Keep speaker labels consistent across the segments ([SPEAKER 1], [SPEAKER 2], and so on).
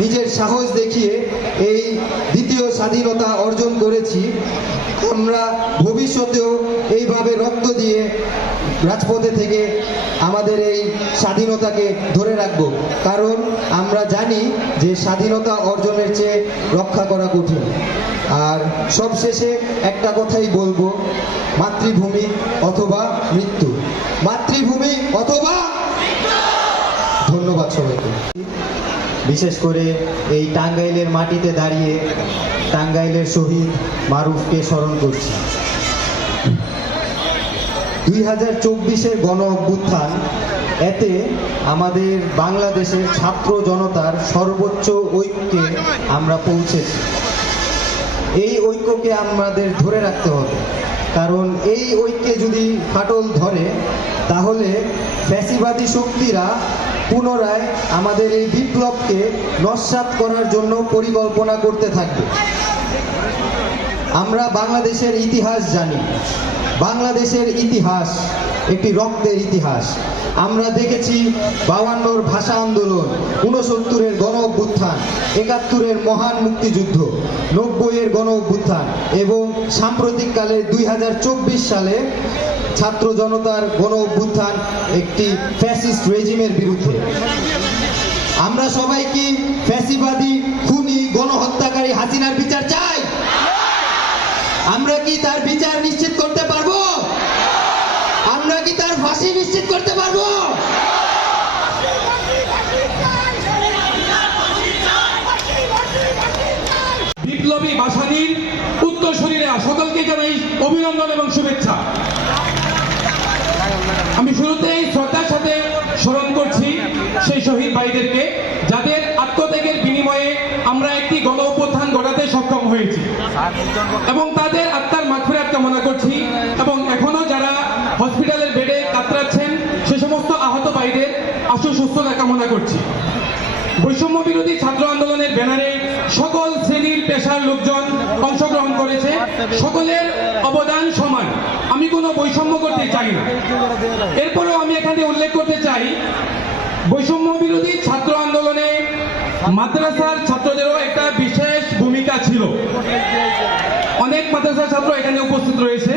[SPEAKER 1] নিজের সাহস দেখিয়ে এই দ্বিতীয় স্বাধীনতা অর্জন করেছি। আমরা ভবিষ্যতেও এইভাবে রক্ত দিয়ে রাজপথে থেকে আমাদের এই স্বাধীনতাকে ধরে রাখব। কারণ আমরা জানি যে স্বাধীনতা অর্জনের চেয়ে রক্ষা করা কঠিন। আর সবশেষে একটা কথাই বলব, মাতৃভূমি অথবা মৃত্যু। মাতৃভূমি অথবা ধন্যবাদ সবাইকে। বিশেষ করে এই টাঙ্গাইলের মাটিতে দাঁড়িয়ে টাঙ্গাইলের শহীদ মারুফকে স্মরণ করছি। দুই হাজার চব্বিশের গণ অভ্যুত্থান, এতে আমাদের বাংলাদেশের ছাত্র জনতার সর্বোচ্চ ঐক্যে আমরা পৌঁছেছি। এই ঐক্যকে আমাদের ধরে রাখতে হবে। কারণ এই ঐক্যে যদি ফাটল ধরে, তাহলে ফ্যাসিবাদী শক্তিরা পুনরায় আমাদের এই বিপ্লবকে নস্যাৎ করার জন্য পরিকল্পনা করতে থাকবে। আমরা বাংলাদেশের ইতিহাস জানি। বাংলাদেশের ইতিহাস একটি রক্তের ইতিহাস। আমরা দেখেছি বাউান্নর ভাষা আন্দোলন উনসত্তরের গণ অভ্যুত্থান, একাত্তরের মহান মুক্তিযুদ্ধ, নব্বইয়ের গণ অভ্যুত্থান এবং সাম্প্রতিককালে দুই হাজার চব্বিশ সালে ছাত্র জনতার গণ অভ্যুত্থান একটি ফ্যাসিস্ট রেজিমের বিরুদ্ধে। আমরা সবাই কি ফ্যাসিবাদী, খুনি, গণহত্যাকারী হাসিনার বিচার চাই? আমরা কি তার বিচার নিশ্চিত করতে পারব আমরা কি তার ফাঁসি নিশ্চিত করতে পারব।
[SPEAKER 2] বিপ্লবী বাসানির উত্তরসূরিরা সকলকে জানাই অভিনন্দন এবং শুভেচ্ছা। আমি শুরুতেই শ্রদ্ধার সাথে স্মরণ করছি সেই শহীদ ভাইদেরকে, যাদের আত্মত্যাগের বিনিময়ে আমরা একটি গণ অভ্যুত্থান গড়াতে সক্ষম হয়েছি। এবং তাদের আত্মার মাগফিরাত কামনা করছি এবং এখনও যারা হসপিটালের বেডে কাতরাচ্ছেন সে সমস্ত আহত ভাইদের আশু সুস্থতা কামনা করছি বৈষম্য বিরোধী ছাত্র আন্দোলনের ব্যানারে সকল শ্রেণির পেশার লোকজন অংশগ্রহণ করেছে। সকলের অবদান সমান। আমি কোনো বৈষম্য করতে চাই না। এরপরেও আমি এখানে উল্লেখ করতে চাই, বৈষম্য বিরোধী ছাত্র আন্দোলনে মাদ্রাসার ছাত্রদেরও একটা বিশেষ ভূমিকা ছিল। অনেক মাদ্রাসার ছাত্র এখানে উপস্থিত রয়েছে।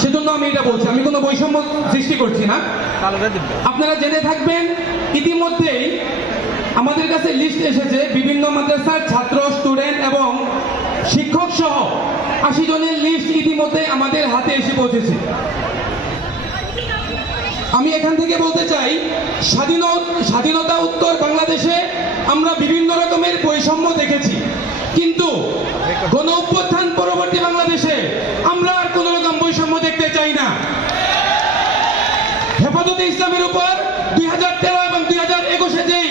[SPEAKER 2] সেজন্য আমি এটা বলছি। আমি কোনো বৈষম্য সৃষ্টি করছি না। আপনারা জেনে থাকবেন, ইতিমধ্যেই আমাদের কাছে লিস্ট এসেছে বিভিন্ন মাদ্রাসার ছাত্র স্টুডেন্ট এবং শিক্ষক সহ আশি জনের লিস্ট ইতিমধ্যে আমাদের হাতে এসে পৌঁছেছে। আমি এখান থেকে বলতে চাই, স্বাধীন স্বাধীনতা উত্তর বাংলাদেশে আমরা বিভিন্ন রকমের বৈষম্য দেখেছি। কিন্তু গণ অভ্যুত্থান পরবর্তী বাংলাদেশে আমরা আর কোনো রকম বৈষম্য দেখতে চাই না। হেফাজতে ইসলামের উপর দুই হাজার তেরো এবং দুই হাজার একুশে যেই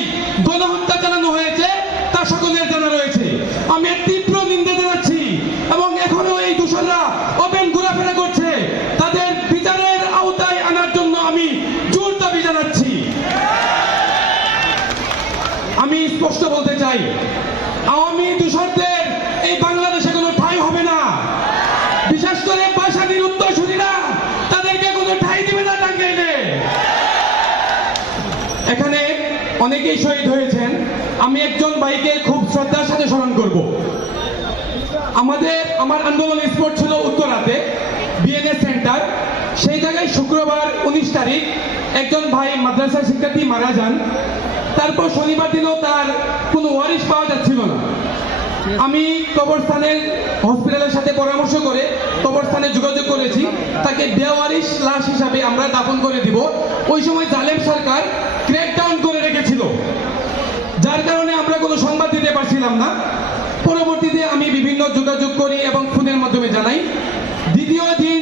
[SPEAKER 2] গণহত্যা চালানো হয়েছে তা সকলের জানা রয়েছে আমি এর তীব্র নিন্দা জানাচ্ছি এবং এখনও এই দূষণরা ওপেন ঘোরাফেরা করছে তাদের বিচারের আওতায় আনার জন্য আমি জোর দাবি জানাচ্ছি আমি স্পষ্ট বলতে চাই আওয়ামী দূষণদের এই বাংলাদেশে কোনো ঠাঁই হবে না বিশেষ করে বাসানির উত্তরসূরিরা তাদেরকে কোনো ঠাঁই দিবে না টাঙ্গাইলে এখানে অনেকেই শহীদ হয়েছেন। আমি একজন ভাইকে খুব শ্রদ্ধার সাথে স্মরণ করব। আমাদের, আমার আন্দোলন স্পোর্ট ছিল উত্তরাতে, বিএনএস সেন্টার। সেই জায়গায় শুক্রবার উনিশ তারিখ একজন ভাই মাদ্রাসা শিক্ষার্থী মারা যান। তারপর শনিবার দিনও তার কোনো ওয়ারিশ পাওয়া যাচ্ছিল না। আমি কবরস্থানের হসপিটালের সাথে পরামর্শ করে কবরস্থানে যোগাযোগ করেছি। তাকে দেওয়ারিশ লাশ হিসাবে আমরা দাফন করে দিব। ওই সময় জালেম সরকার ক্র্যাকডাউন করে রেখেছিল যার কারণে আমরা কোনো সংবাদ দিতে পারছিলাম না। পরবর্তীতে আমি বিভিন্ন যোগাযোগ করি এবং ফোনের মাধ্যমে জানাই। দ্বিতীয় দিন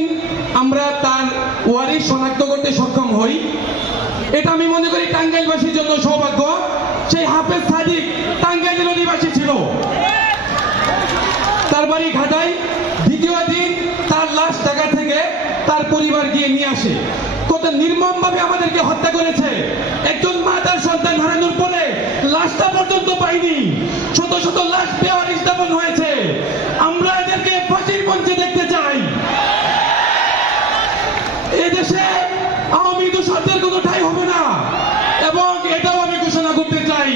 [SPEAKER 2] আমরা তার ওয়ারিশ শনাক্ত করতে সক্ষম হই। এটা আমি মনে করি টাঙ্গাইলবাসীর জন্য সৌভাগ্য। সেই হাফেজ সাদিক টাঙ্গাইলের অধিবাসী ছিল। তার বাড়ি ঘাটাই। দ্বিতীয় দিন তার লাশ ঢাকা থেকে তার পরিবার গিয়ে নিয়ে আসে। নির্মম ভাবে আমাদেরকে হত্যা করেছে। একজন মা তার সন্তান হারানোর পরে লাশটা পর্যন্ত পাইনি শত শত লাশ বেওয়ার স্থাপন হয়েছে। আমরা এদেরকে ফাঁসির মঞ্চে দেখতে চাই। এদেশে আওয়ামী দোষরদের কোনো ঠাই হবে না। এবং এটাও আমি ঘোষণা করতে চাই।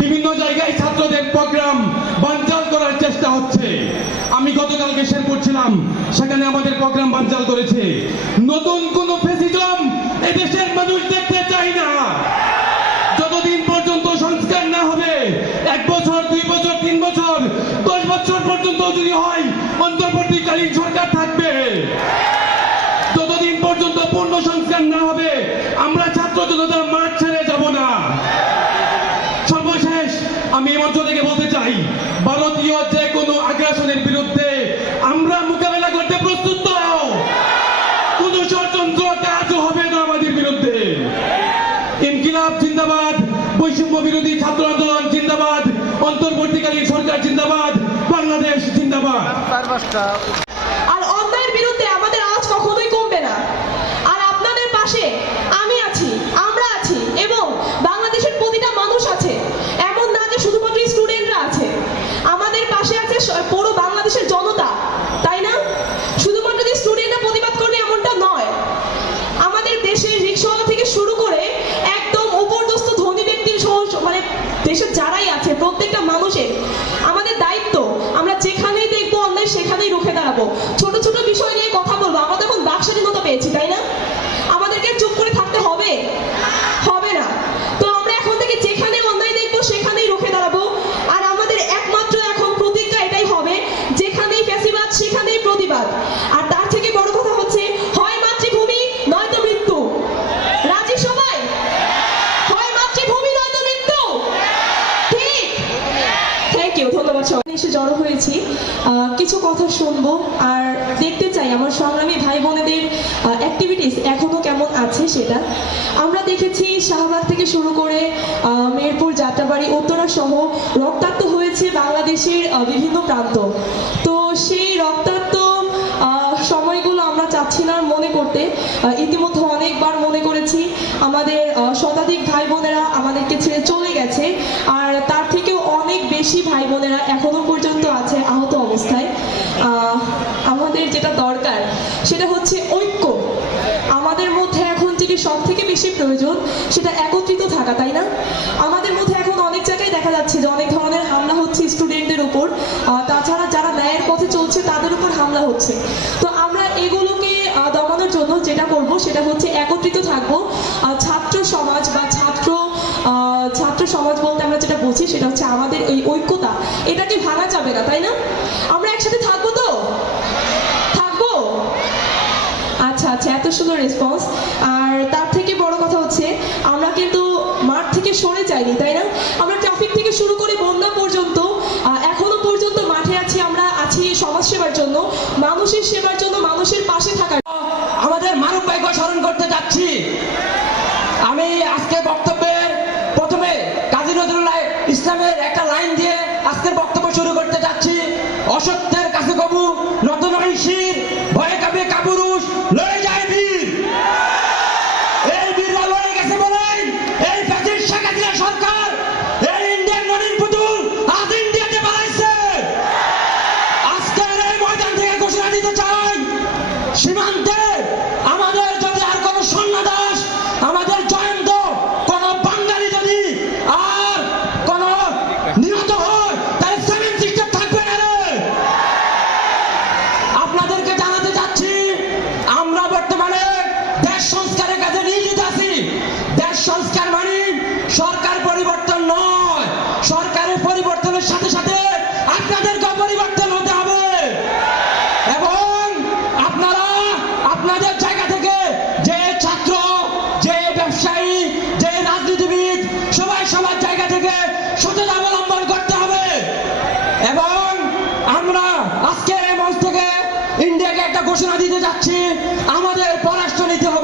[SPEAKER 2] বিভিন্ন জায়গায় ছাত্রদের প্রোগ্রাম বানচাল করার চেষ্টা হচ্ছে। আমি গতকালকে শেরপুর ছিলাম। সেখানে আমাদের প্রোগ্রাম বানচাল করেছে। নতুন কোন এদেশের মানুষ দেখতে চাই না। যতদিন পর্যন্ত সংস্কার না হবে, এক বছর, দুই বছর, তিন বছর, দশ বছর পর্যন্ত যদি হয়, অন্তর্বর্তীকালীন সরকার থাকবে। যতদিন পর্যন্ত পূর্ণ সংস্কার না হবে, আমরা ছাত্র জনতা মাঠ ছেড়ে যাব না। সর্বশেষ, আমি এই মঞ্চ থেকে বলতে চাই ভারতীয় যে কোনো আগ্রাসনের বিরুদ্ধে আমরা মোকাবেলা করতে প্রস্তুত তো কোন ষড়যন্ত্র কাজও হবে না আমাদের বিরুদ্ধে ইনকিলাব জিন্দাবাদ বৈষম্য বিরোধী ছাত্র আন্দোলন জিন্দাবাদ অন্তর্বর্তীকালীন সরকার জিন্দাবাদ বাংলাদেশ জিন্দাবাদ
[SPEAKER 3] আর অন্যায়ের বিরুদ্ধে আমাদের আওয়াজ কখনোই কমবে না আর আপনাদের পাশে আমি আছি আমরা আছি এবং বাংলাদেশের প্রতিটা মানুষ আছে এমন না যে শুধুমাত্র স্টুডেন্টরা আছে আমাদের পাশে আছে স- পুরো বাংলাদেশের জনতা তাই না শুধুমাত্র যে স্টুডেন্টরা প্রতিবাদ করবে এমনটা নয় আমাদের দেশের রিক্সাওয়ালা থেকে শুরু করে একদম উপরদস্ত ধনী ব্যক্তির সহ মানে দেশের যারাই আছে প্রত্যেকটা মানুষের আমাদের দায়িত্ব আমরা যেখানেই দেখব অন্যায় সেখানেই রুখে দাঁড়াবো ছোট ছোট বিষয় নিয়ে কথা বলব আমরা তখন বাক স্বাধীনতা পেয়েছি তাই না আমাদেরকে চুপ করে থাকতে হবে হবে না তো আমরা এখন থেকে যেখানে অন্যায় দেখব সেখানেই রুখে দাঁড়াবো আর আমাদের একমাত্র এখন প্রতিজ্ঞা এটাই হবে যেখানেই ফ্যাসিবাদ সেখানেই প্রতিবাদ আর তার থেকে বড় কথা হচ্ছে হয় মাতৃভূমি নয়তো মৃত্যু রাজি সবাই হয় মাতৃভূমি নয়তো মৃত্যু ঠিক থ্যাংক ইউ ধন্যবাদ এসে জড়ো হয়েছি। কিছু কথা শুনব আর দেখতে চাই আমার সংগ্রামী ভাই বোনেদের অ্যাক্টিভিটিস এখনও কেমন আছে সেটা। আমরা দেখেছি শাহবাগ থেকে শুরু করে মেহেরপুর যাত্রাবাড়ি, উত্তরা সহ রক্তাক্ত হয়েছে বাংলাদেশের বিভিন্ন প্রান্ত। তো সেই রক্তাক্ত সময়গুলো আমরা চাচ্ছি না মনে করতে ইতিমধ্যে অনেকবার মনে করেছি আমাদের আহ, শতাধিক ভাই বোনেরা আমাদেরকে ছেড়ে চলে গেছে আর তার থেকেও অনেক বেশি ভাই বোনেরা এখনও পর্যন্ত আছে আহত অবস্থায় আহ, আমাদের যেটা দরকার সেটা হচ্ছে ঐক্য আমাদের মধ্যে এখন যেটি সব থেকে বেশি প্রয়োজন, সেটা একত্রিত থাকা, তাই না? আমাদের মধ্যে এখন অনেক জায়গায় দেখা যাচ্ছে যে অনেক ধরনের হামলা হচ্ছে স্টুডেন্টদের উপর। তাছাড়া যারা ন্যায়ের পথে চলছে, তাদের উপর হামলা হচ্ছে। তো আমরা এগুলোকে দমানোর জন্য যেটা করব, সেটা হচ্ছে একত্রিত থাকব। ছাত্র সমাজ বা ছাত্র ছাত্র সমাজ বলতে আমরা যেটা বুঝি, সেটা হচ্ছে আমাদের এই ঐক্যতা। এটাকে ভাঙা যাবে না, তাই না? আমরা একসাথে থাকব তো থাকব আচ্ছা আচ্ছা এত সুন্দর রেসপন্স আর তার থেকে বড় কথা হচ্ছে, আমরা কিন্তু মাঠ থেকে সরে যাইনি, তাই না? আমরা ট্রাফিক থেকে শুরু করে বন্যা পর্যন্ত এখনও পর্যন্ত মাঠে আছি, আমরা আছি সমাজ সেবার জন্য, মানুষের সেবার জন্য, মানুষের পাশে থাকার
[SPEAKER 4] আমাদের মারুফ ভাইকে স্মরণ করতে যাচ্ছি। আমি আজকে বক্তব্যের প্রথমে কাজী নজরুল ইসলামের একটা লাইন দিয়ে আজকের বক্তব্য শুরু করতে যাচ্ছি। অসত্যের কাছে কবু, নতুন শির, ভয়ে কাবে কাপুরুষ লড়ে যায় বীর এই বীররা লড়ে গেছে বলেই এই প্যাচির শেখ হাসিনা সরকার এই ইন্ডিয়ান ননিন পুতুল আজ ইন্ডিয়াতে বানাইছে আজকের এই ময়দান থেকে ঘোষণা দিতে চাই সীমান্তে আমাদের যদি আর কোন সৈন্য দাস আমাদের জয়ন্ত কোন বাঙালি যদি আর কোন নিহত হয় তাহলে সেভেন সিস্টার থাকবে না রে আপনাদেরকে জানাতে চাচ্ছি আমরা বর্তমানে দেশ সংস্কারের কাজে নিয়োজিত আছি দেশ সংস্কার মানে সরকার পরিবর্তন নয় সরকারের পরিবর্তনের সাথে সাথে আপনাদেরকেও পরিবর্তন হতে হবে। এবং আপনারা আপনাদের জায়গা থেকে যে ছাত্র, যে ব্যবসায়ী, যে রাজনীতিবিদ, সবাই সবার জায়গা থেকে সচেতন অবলম্বন করতে হবে। এবং আমরা আজকে এই মঞ্চ থেকে ইন্ডিয়াকে একটা ঘোষণা দিতে যাচ্ছি, আমাদের পররাষ্ট্র নীতি হবে।